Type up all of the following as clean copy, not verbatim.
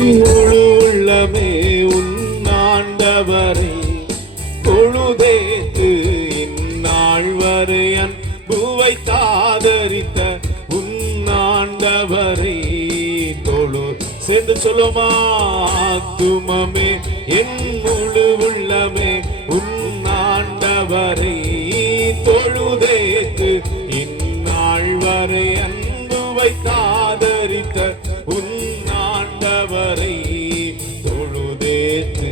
முழு உள்ளமே உன்னாண்டவரை தொழுதேத்து இந்நாள் வரை அன்புவை தாதரித்த உன்னாண்டவரை தொழு. சேர்ந்து சொல்லுமா, ஆத்துமமே என் முழு உள்ளமே உன்னாண்டவரை தொழுதேத்து இந்நாள் வரை அன்புவை தாதரித்த உன்னாண்டவரை தொழுதேத்து.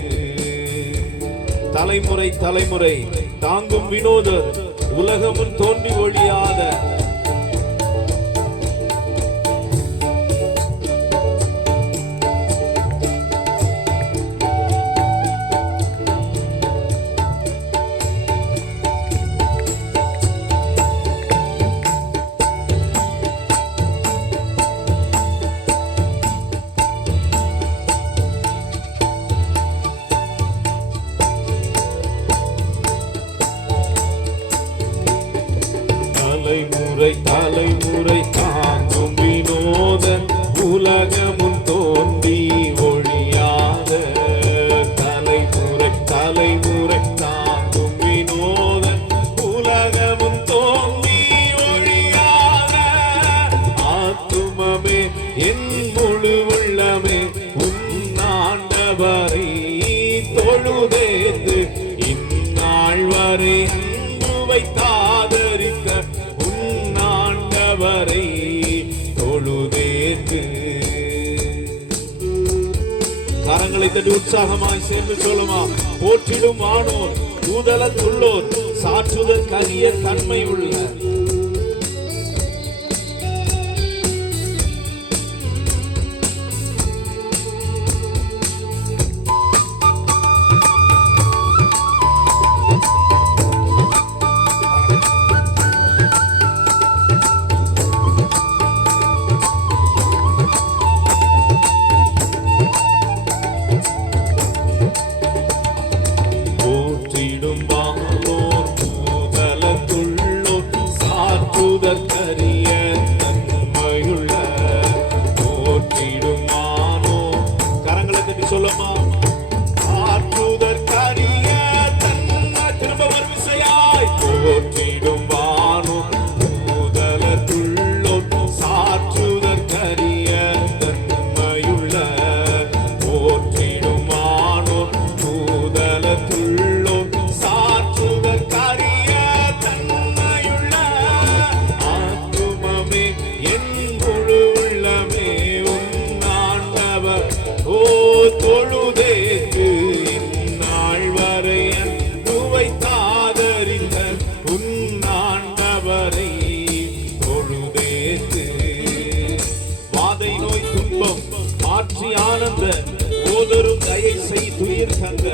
தலைமுறை தலைமுறை தாங்கும் வினோதர், உலகமும் தோன்றி ஒழியாத தலைமுறை தலைமுறை தாங்கும் வினோதன், உலகமும் தோன்றி ஒழியாத. தலைமுறை தலைமுறை தாங்கும் வினோதன், உலகமும் தோன்றி ஒழியாத. ஆத்துமமே என் முழு உள்ளமே உன்னாண்டவரை தொழுதேத்து இந்நாள் வரை அன்புவை தாதரித்த உன்னாண்டவரை தொழுதேத்து. கரங்களை தட்டி உற்சாகமாய் சேர்ந்து சொல்லுமா, போற்றிடும் வானோர் தூதலத்துள்ளோர் சாற்றுதல் கரிய தன்மை உள்ள. போற்றிடும் வானோர் தூதலத்துள்ளோர் சாற்றுதல் கரிய தன்மையுள்ள. போற்றிடும் வானோர், கரங்களை தட்டி சொல்லுமா, சாற்றுதல் கரிய தன்மை. திரும்ப ஒரு விசையாய், போற்றிடும் வானோர் தூதலத்துள்ளோர் சாற்றுதல் கரிய தன்மையுள்ள. போற்றிடும் வானோர் தூதலத்துள்ளோர் சாற்றுதல் கரிய தன்மையுள்ள. ஆத்துமமே என் முழு உள்ளமே உன்னாண்டவர் ஓ தொழுதேத்து இந்நாள் வரை அன்புவை தாதரித்த உன்னாண்டவரை தொழுதேத்து. வாதை நோய் துன்பம் மாற்றி ஆனந்த ஓதரும் தயை செய் துயிர் தந்த.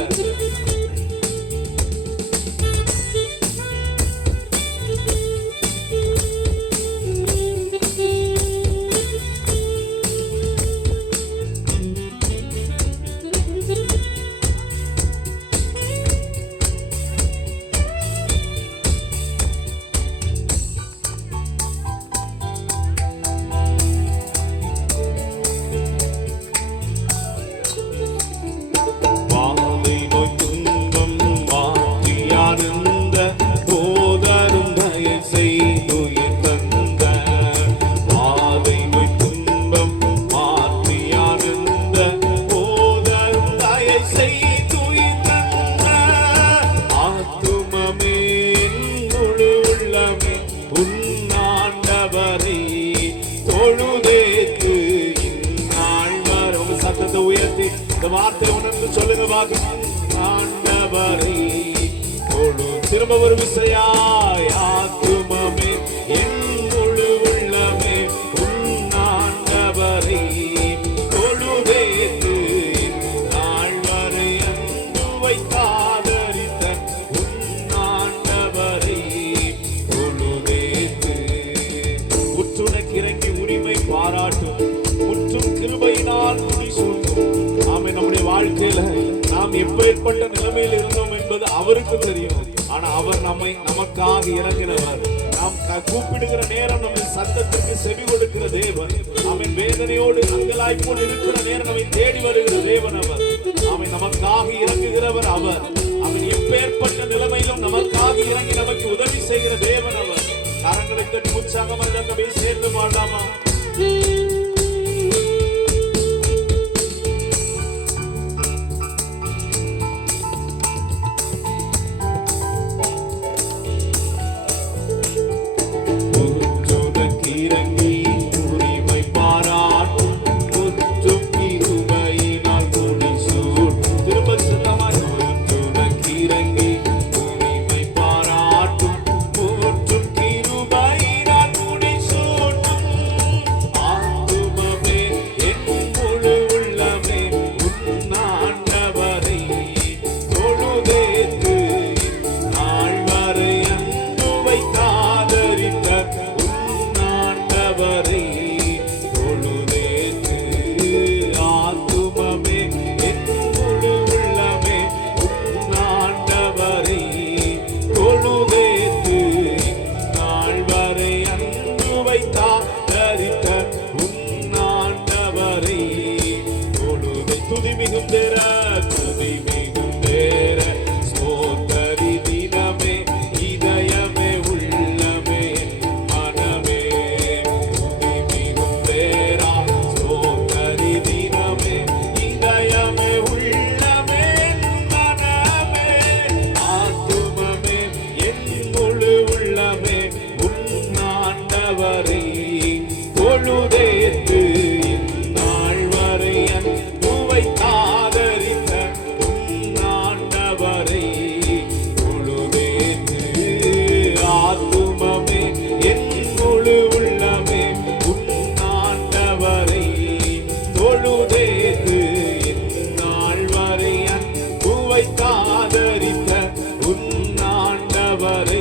வாதை நோய் துன்பம் மாற்றி ஆனந்த ஓதரும் தயை செய் துயிர் தந்த. வாதை நோய் துன்பம் மாற்றி ஆனந்த ஓதரும் தயை செய் துயிர் தந்த. ஆத்துமமே முழு உள்ளமே உன்னாண்டவரை தொழுதேத்து இந்நாள் வரை. உங்க சத்தத்தை உயர்த்தி இந்த வார்த்தை உணர்ந்து சொல்லுங்க பாக்கு. ஆண்டவரை தொழு. திரும்ப ஒரு விசையாய், ஆத்துமமே என் முழு உள்ளமே உன்னாண்டவரை தொழுதேத்து இந்நாள் வரை அன்புவை தாதரித்த உன்னாண்டவரை தொழுதேத்து. உற்றுனக்கு இறங்கி உரிமை பாராட்டும், முற்றும் கிருபையினால் முடி சூழ்ந்தும். ஆமே, நம்முடைய வாழ்க்கையில நாம் எப்பேற்பட்ட நிலைமையில் இருந்தோம் என்பது அவருக்கு தெரியும். ஆனா அவர் நமக்காக இறங்கினவர். நாம் கூப்பிடுகிற நேரம் நம்ம சத்தத்திற்கு செவி கொடுக்கிற தேவன். அவன் வேதனையோடு அங்கலாய்ப்போடு இருக்கிற நேரம் நம்மை தேடி வருகிற தேவன் அவர். அவன் நமக்காக இறங்குகிறவர் அவர். அவன் எப்பேற்பட்ட நிலைமையிலும் நமக்காக இறங்கி நமக்கு உதவி செய்கிற தேவன் அவர். கரங்களை தட்டி உற்சாகமாக சேர்ந்து பாடலாமா? காதரித்த உன்னாண்டவரை